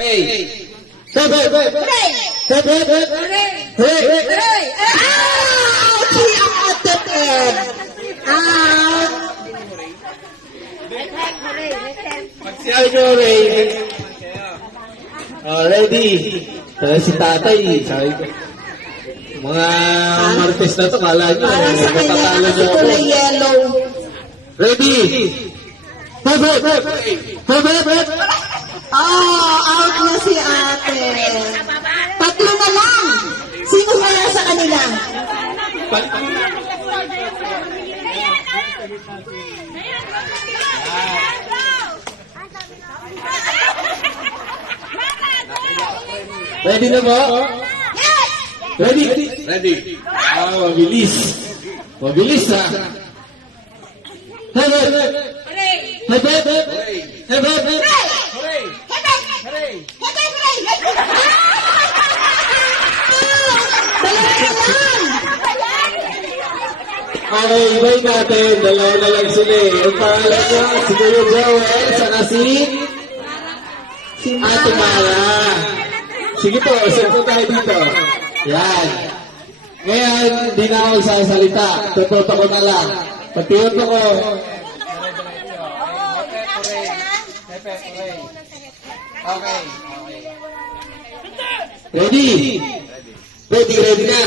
Hey! Hey! Si Ate Ted! Magsiyaw nyo, Ray. Ready. Si tatay, sabi ko. Mga Martes na to, kala nyo. Parang sa kanya matatalo kasi nyo ako. kulay yellow. Ready. Out na si Ate. Tatlo na lang. Sino kaya sa kanila? Ready na ba? Ready? Ready. Mabilis. Mabilis, ha? Okay, ibay natin. Dalawa na lang sila eh. Ang pangalan niya, si Kuya Joel, saka si Ate Mara. Sige po, saan po tayo dito? Yan. Ngayon, hindi na ako magsasalita. Tututo ko na lang. Pagtiyoto ko. Okay. Ready? Ready na.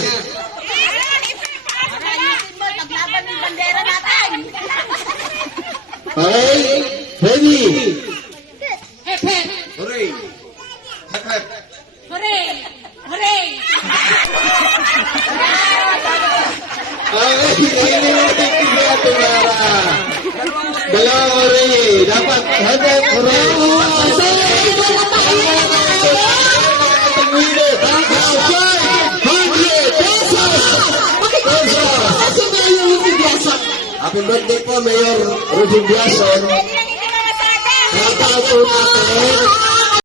Paglaban ng bandera natin. Okay? Ready? Hooray! Hooray! Hooray! Okay, iniulit ko si Ate Mara. Dalawa ko rin eh. Dapat, hagap, hooray! Happy birthday po, Mayor Rudy Biason. Natawag po natin